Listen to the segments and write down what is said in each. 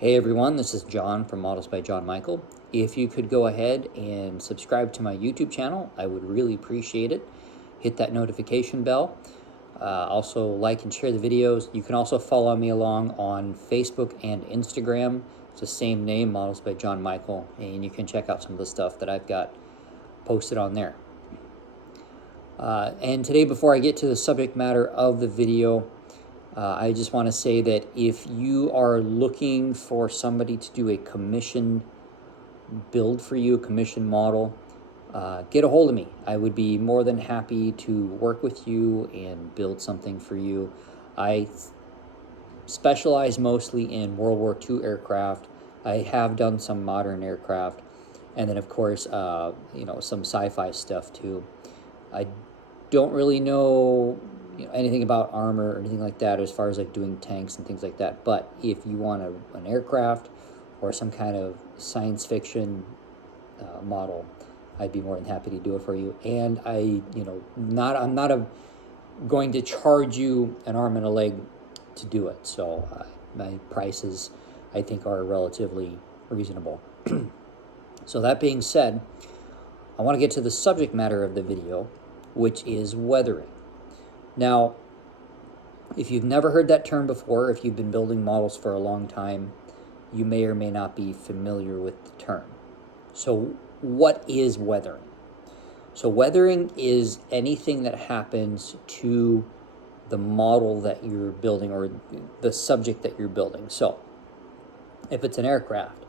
Hey everyone, this is John from Models by John Michael. If you could go ahead and subscribe to my YouTube channel, I would really appreciate it. Hit that notification bell. Also like and share the videos. You can also follow me along on Facebook and Instagram. It's the same name, Models by John Michael, and you can check out some of the stuff that I've got posted on there. And today, before I get to the subject matter of the video, I just want to say that if you are looking for somebody to do a commission build for you, a commission model, get a hold of me. I would be more than happy to work with you and build something for you. I specialize mostly in World War II aircraft. I have done some modern aircraft, and then of course, some sci-fi stuff too. I don't really know anything about armor or anything like that as far as like doing tanks and things like that. But if you want an aircraft or some kind of science fiction model, I'd be more than happy to do it for you. And I'm not going to charge you an arm and a leg to do it. So my prices, I think, are relatively reasonable. So that being said, I want to get to the subject matter of the video, which is weathering. Now, if you've never heard that term before, if you've been building models for a long time, you may or may not be familiar with the term. So what is weathering? So weathering is anything that happens to the model that you're building or the subject that you're building. So if it's an aircraft,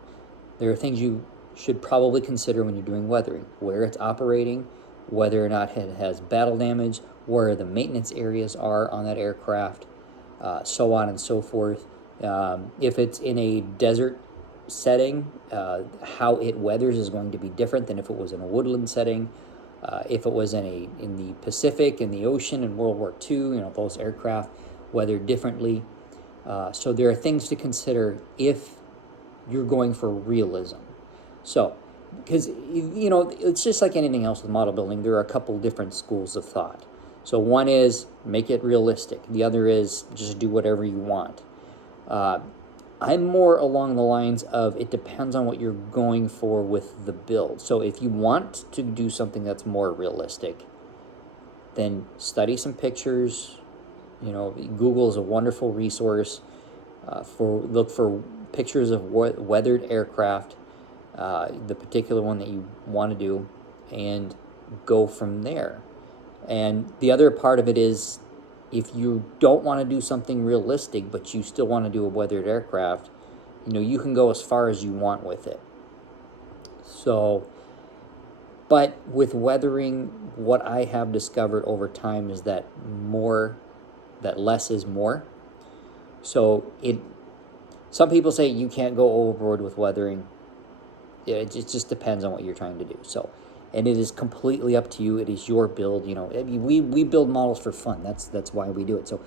there are things you should probably consider when you're doing weathering: where it's operating, whether or not it has battle damage, where the maintenance areas are on that aircraft, so on and so forth. If it's in a desert setting, how it weathers is going to be different than if it was in a woodland setting. If it was in the Pacific, in the ocean, in World War II, those aircraft weather differently. So there are things to consider if you're going for realism. So, because it's just like anything else with model building, there are a couple different schools of thought. So one is make it realistic. The other is just do whatever you want. I'm more along the lines of it depends on what you're going for with the build. So if you want to do something that's more realistic, then study some pictures. Google is a wonderful resource. Look for pictures of weathered aircraft, the particular one that you want to do, and go from there. And the other part of it is, if you don't want to do something realistic, but you still want to do a weathered aircraft, you can go as far as you want with it. So, but with weathering, what I have discovered over time is that less is more. So some people say you can't go overboard with weathering. It just depends on what you're trying to do. So, and it is completely up to you. It is your build. We build models for fun. That's why we do it. So,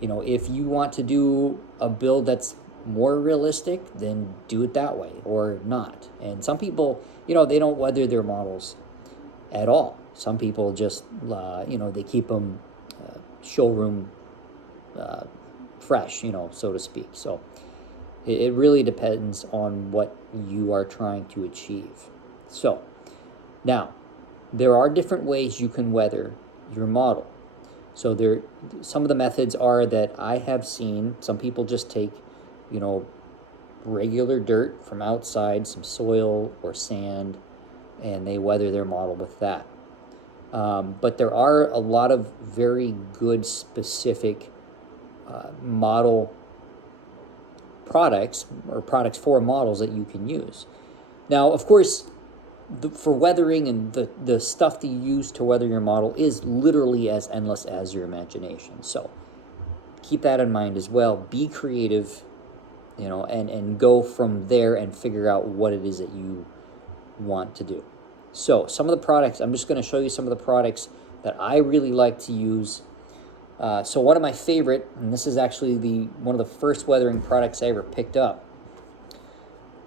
if you want to do a build that's more realistic, then do it that way or not. And some people, they don't weather their models at all. Some people just, they keep them showroom fresh, so to speak. So it really depends on what you are trying to achieve. So now, there are different ways you can weather your model. So some of the methods are that I have seen. Some people just take, regular dirt from outside, some soil or sand, and they weather their model with that. But there are a lot of very good specific model products or products for models that you can use. Now, of course, for weathering and the stuff that you use to weather your model is literally as endless as your imagination. So keep that in mind as well. Be creative, and go from there and figure out what it is that you want to do. So some of the products, I'm just going to show you some of the products that I really like to use. So one of my favorite, and this is actually one of the first weathering products I ever picked up,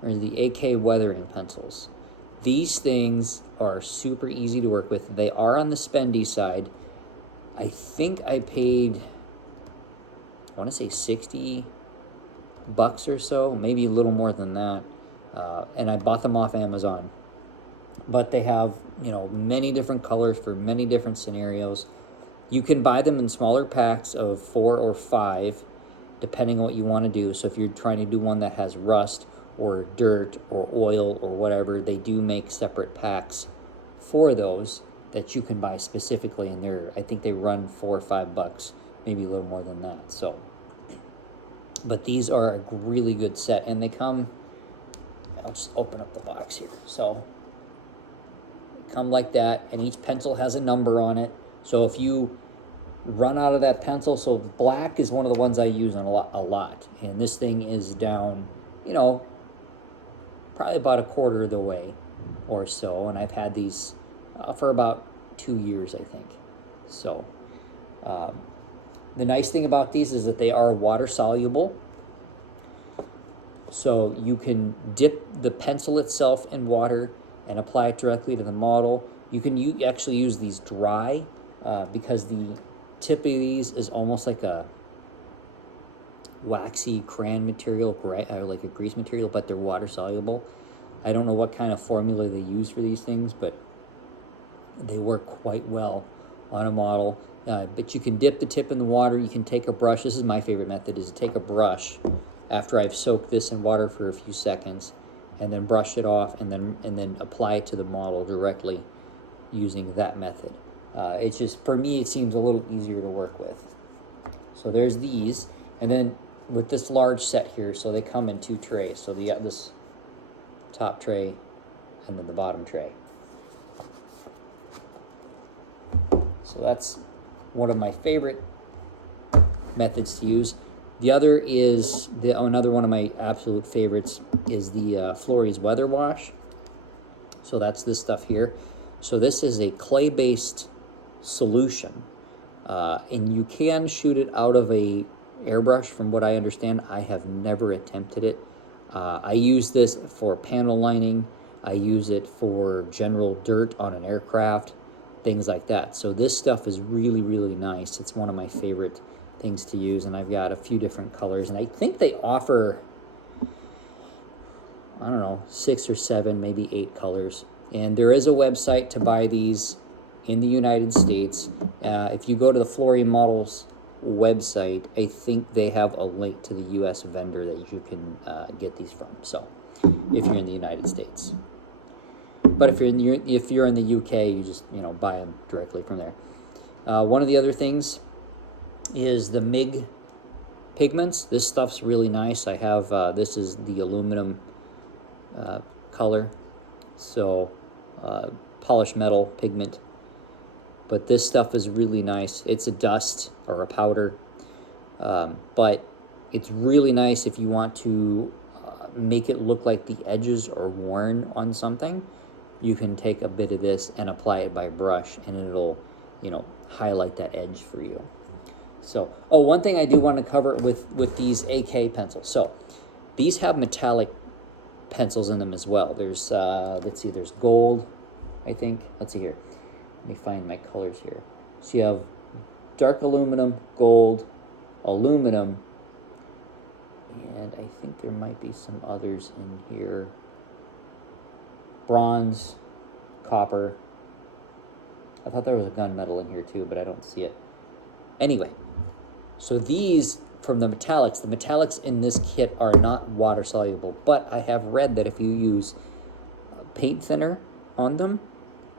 are the AK weathering pencils. These things are super easy to work with. They are on the spendy side. I think I paid, I want to say $60 bucks or so, maybe a little more than that. And I bought them off Amazon. But they have, you know, many different colors for many different scenarios. You can buy them in smaller packs of 4 or 5, depending on what you want to do. So if you're trying to do one that has rust or dirt or oil or whatever, they do make separate packs for those that you can buy specifically, and I think they run $4 or $5, maybe a little more than that. So, but these are a really good set, and they come, I'll just open up the box here. So they come like that, and each pencil has a number on it. So if you run out of that pencil, so black is one of the ones I use on a lot, and this thing is down, you know, probably about a quarter of the way or so, and I've had these for about 2 years, I think. So the nice thing about these is that they are water soluble, so you can dip the pencil itself in water and apply it directly to the model. You can actually use these dry because the tip of these is almost like a waxy crayon material, like a grease material, but they're water soluble. I don't know what kind of formula they use for these things, but they work quite well on a model. But you can dip the tip in the water. You can take a brush. This is my favorite method, is to take a brush after I've soaked this in water for a few seconds, and then brush it off, and then apply it to the model directly using that method. It's just, for me, it seems a little easier to work with. So there's these, and then with this large set here, so they come in 2 trays. So you got this top tray and then the bottom tray. So that's one of my favorite methods to use. The other is, another one of my absolute favorites is the Flory's Weather Wash. So that's this stuff here. So this is a clay-based solution, and you can shoot it out of a airbrush, from what I understand. I have never attempted it. I use this for panel lining. I use it for general dirt on an aircraft, things like that. So this stuff is really, really nice. It's one of my favorite things to use, and I've got a few different colors, and I think they offer, I don't know, 6 or 7, maybe 8 colors. And there is a website to buy these in the United States. If you go to the Flory Models website, I think they have a link to the US vendor that you can get these from, so if you're in the United States. But if you're in the UK, you just, you know, buy them directly from there. One of the other things is the MIG pigments. This stuff's really nice. I have this is the aluminum color, so polished metal pigment. But this stuff is really nice. It's a dust or a powder, but it's really nice if you want to make it look like the edges are worn on something. You can take a bit of this and apply it by brush, and it'll, you know, highlight that edge for you. So, oh, one thing I do want to cover with these AK pencils. So, these have metallic pencils in them as well. There's, let's see, there's gold, I think. Let's see here. Let me find my colors here. So you have dark aluminum, gold, aluminum, and I think there might be some others in here. Bronze, copper. I thought there was a gunmetal in here too, but I don't see it. Anyway, so these, from the metallics in this kit are not water soluble, but I have read that if you use paint thinner on them,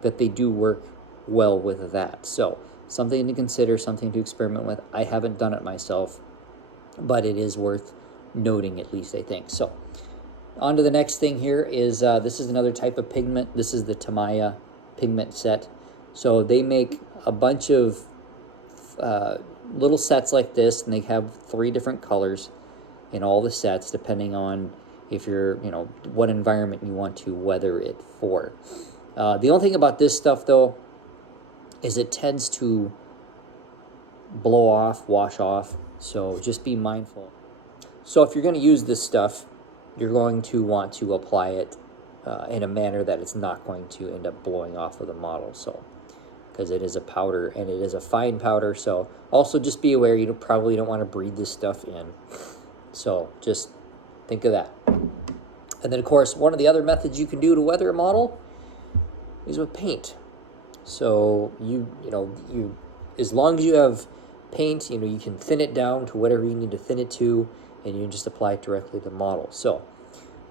that they do work well with that. So something to consider, something to experiment with. I haven't done it myself, but it is worth noting, at least, I think. So on to the next thing here is this is another type of pigment. This is the Tamiya pigment set. So they make a bunch of little sets like this, and they have 3 different colors in all the sets, depending on if you're, you know, what environment you want to weather it for. The only thing about this stuff, though, is it tends to blow off, wash off, so just be mindful. So if you're going to use this stuff, you're going to want to apply it in a manner that it's not going to end up blowing off of the model, so because it is a powder, and it is a fine powder. So also just be aware, you probably don't want to breathe this stuff in. So just think of that. And then, of course, one of the other methods you can do to weather a model is with paint. So you as long as you have paint, you can thin it down to whatever you need to thin it to, and you can just apply it directly to the model. So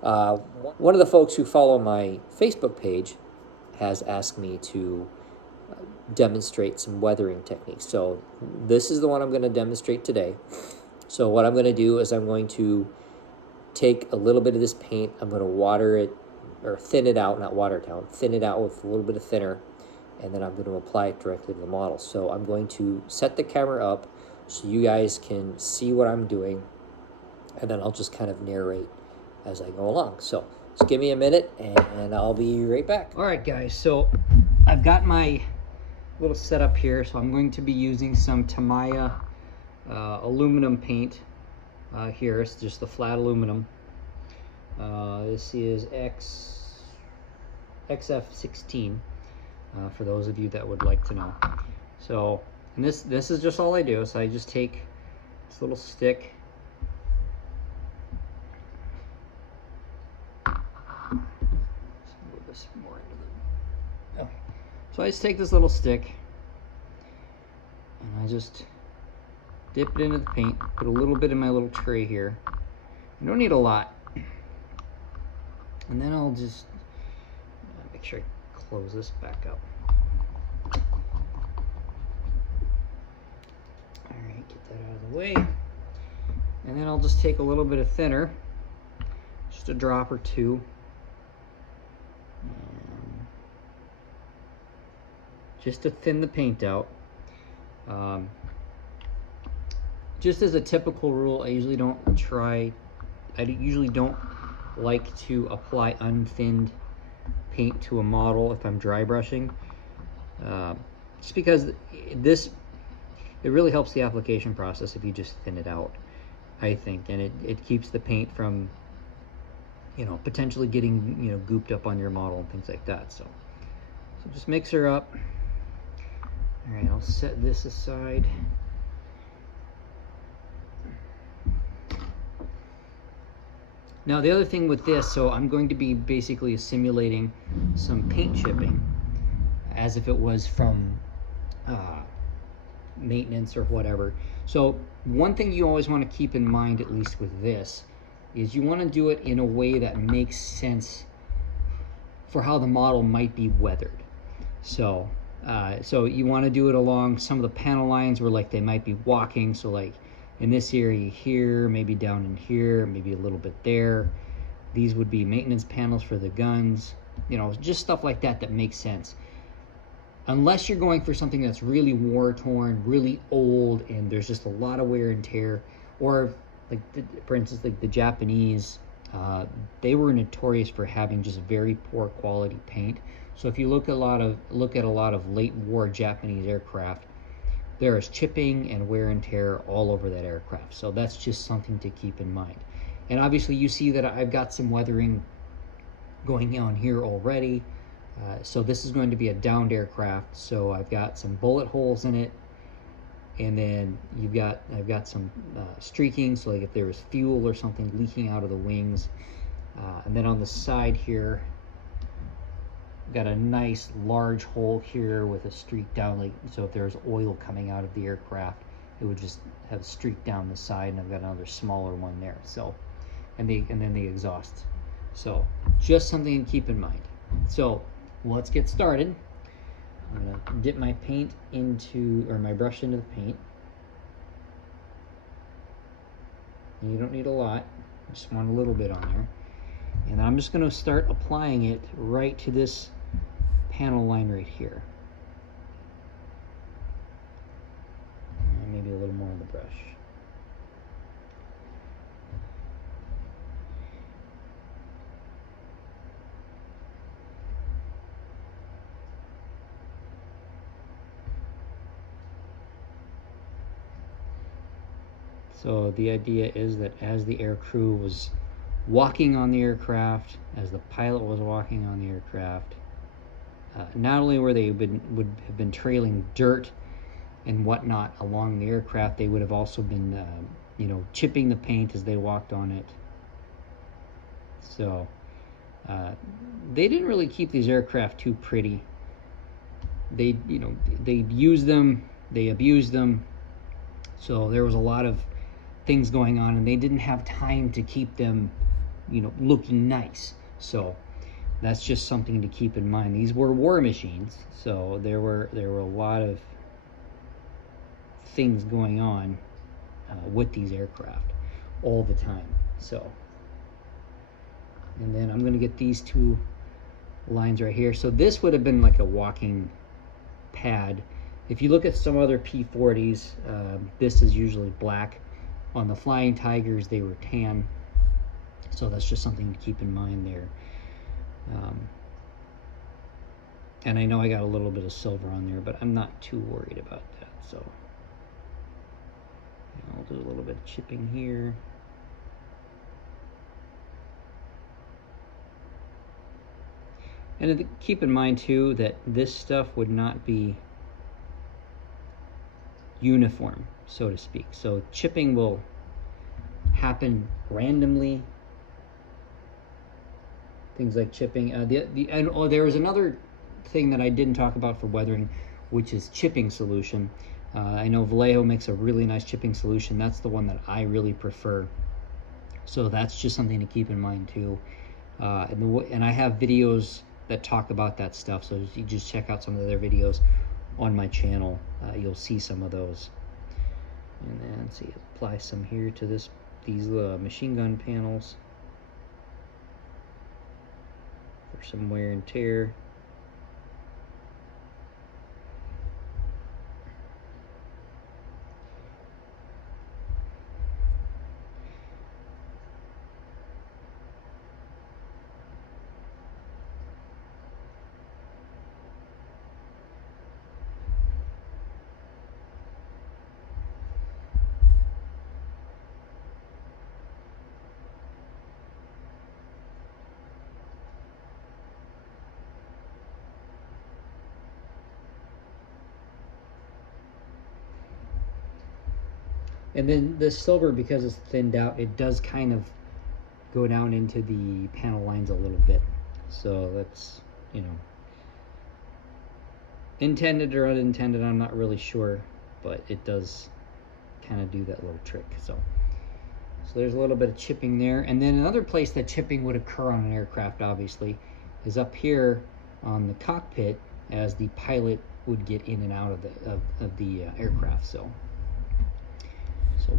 one of the folks who follow my Facebook page has asked me to demonstrate some weathering techniques. So this is the one I'm going to demonstrate today. So what I'm going to do is I'm going to take a little bit of this paint, I'm going to water it, or thin it out, not water it down, thin it out with a little bit of thinner, and then I'm going to apply it directly to the model. So I'm going to set the camera up so you guys can see what I'm doing, and then I'll just kind of narrate as I go along. So just give me a minute and I'll be right back. All right, guys, so I've got my little setup here. So I'm going to be using some Tamiya aluminum paint here. It's just the flat aluminum. This is XF16 for those of you that would like to know. So, and this is just all I do. So I just take this little stick, move this more into the, so I just take this little stick and I just dip it into the paint, put a little bit in my little tray here. You don't need a lot. And then I'll just make sure I close this back up. All right, get that out of the way. And then I'll just take a little bit of thinner, just a drop or two. And just to thin the paint out. Just as a typical rule, I usually don't like to apply unthinned paint to a model if I'm dry brushing. Just because it really helps the application process if you just thin it out, I think, and it keeps the paint from, potentially getting, gooped up on your model and things like that. So just mix her up. All right, I'll set this aside. Now the other thing with this, so I'm going to be basically simulating some paint chipping as if it was from maintenance or whatever. So one thing you always want to keep in mind, at least with this, is you want to do it in a way that makes sense for how the model might be weathered. So you want to do it along some of the panel lines where like they might be walking. So like in this area here, maybe down in here, maybe a little bit there. These would be maintenance panels for the guns, just stuff like that that makes sense. Unless you're going for something that's really war-torn, really old, and there's just a lot of wear and tear, or like, for instance, like the Japanese, they were notorious for having just very poor quality paint. So if you look at a lot of late war Japanese aircraft, there is chipping and wear and tear all over that aircraft. So that's just something to keep in mind. And obviously you see that I've got some weathering going on here already. So this is going to be a downed aircraft. So I've got some bullet holes in it. And then I've got some streaking. So like if there was fuel or something leaking out of the wings. And then on the side here, got a nice large hole here with a streak down, like, so if there's oil coming out of the aircraft, it would just have a streak down the side, and I've got another smaller one there. So, and then the exhaust. So just something to keep in mind. So let's get started. I'm gonna dip my paint my brush into the paint. And you don't need a lot, just want a little bit on there. And I'm just gonna start applying it right to this panel line right here. And maybe a little more on the brush. So the idea is that as the air crew was walking on the aircraft, as the pilot was walking on the aircraft, not only would have been trailing dirt and whatnot along the aircraft, they would have also been you know, chipping the paint as they walked on it. So they didn't really keep these aircraft too pretty. They, you know, they used them, they abused them. So there was a lot of things going on, and they didn't have time to keep them, you know, looking nice. So that's just something to keep in mind. These were war machines, so there were a lot of things going on with these aircraft all the time. So, and then I'm going to get these two lines right here. So this would have been like a walking pad. If you look at some other P-40s, this is usually black. On the Flying Tigers, they were tan. So that's just something to keep in mind there. And I know I got a little bit of silver on there, but I'm not too worried about that. So I'll do a little bit of chipping here. And keep in mind too that this stuff would not be uniform, so to speak. So chipping will happen randomly. Things like chipping. There was another thing that I didn't talk about for weathering, which is chipping solution. I know Vallejo makes a really nice chipping solution. That's the one that I really prefer. So that's just something to keep in mind too. And I have videos that talk about that stuff. So you just check out some of their videos on my channel. You'll see some of those. And then see, apply some here to these machine gun panels for some wear and tear. And then the silver, because it's thinned out, it does kind of go down into the panel lines a little bit. So that's, you know, intended or unintended, I'm not really sure, but it does kind of do that little trick. So there's a little bit of chipping there. And then another place that chipping would occur on an aircraft, obviously, is up here on the cockpit as the pilot would get in and out of the aircraft. So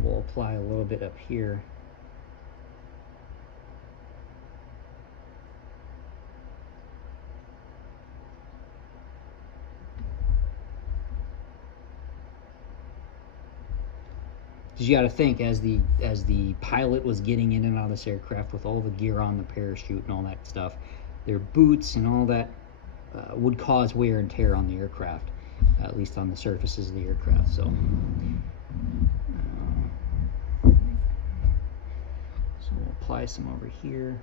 we'll apply a little bit up here. Because you got to think, as the pilot was getting in and out of this aircraft with all the gear on, the parachute and all that stuff, their boots and all that would cause wear and tear on the aircraft, at least on the surfaces of the aircraft. So we'll apply some over here.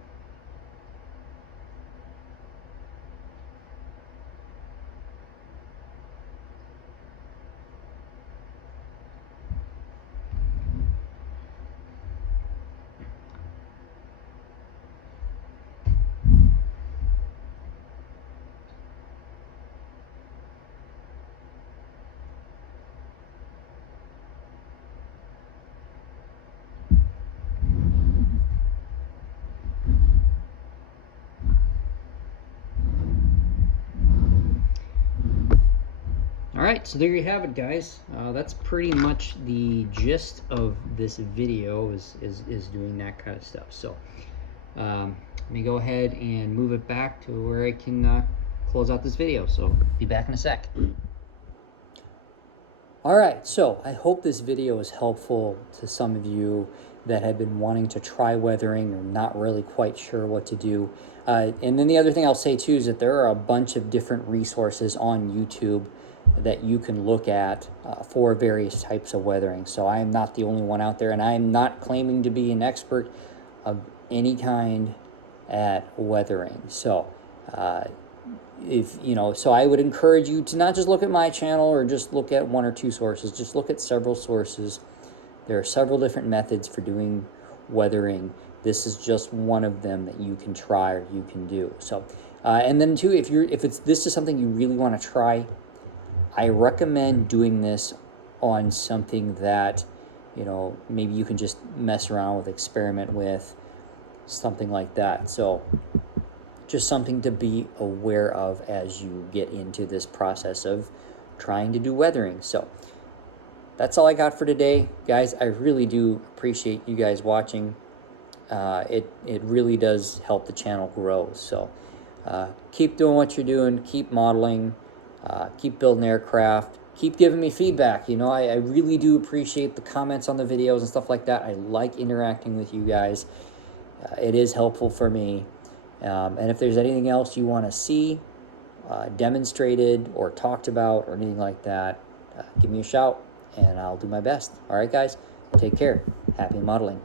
Alright, so there you have it, guys. That's pretty much the gist of this video, is doing that kind of stuff. So let me go ahead and move it back to where I can close out this video. So be back in a sec. Alright, so I hope this video is helpful to some of you that have been wanting to try weathering or not really quite sure what to do. And then the other thing I'll say too is that there are a bunch of different resources on YouTube that you can look at for various types of weathering. So I am not the only one out there, and I am not claiming to be an expert of any kind at weathering. So so I would encourage you to not just look at my channel or just look at one or two sources. Just look at several sources There are several different methods for doing weathering. This is just one of them that you can try or you can do. So, and then too, if this is something you really want to try, I recommend doing this on something that, you know, maybe you can just mess around with, experiment with, something like that. So just something to be aware of as you get into this process of trying to do weathering. So that's all I got for today, guys. I really do appreciate you guys watching. It really does help the channel grow. So keep doing what you're doing, keep modeling, keep building aircraft, keep giving me feedback. You know, I really do appreciate the comments on the videos and stuff like that. I like interacting with you guys. It is helpful for me. And if there's anything else you want to see demonstrated or talked about or anything like that, give me a shout and I'll do my best. All right, guys, take care. Happy modeling.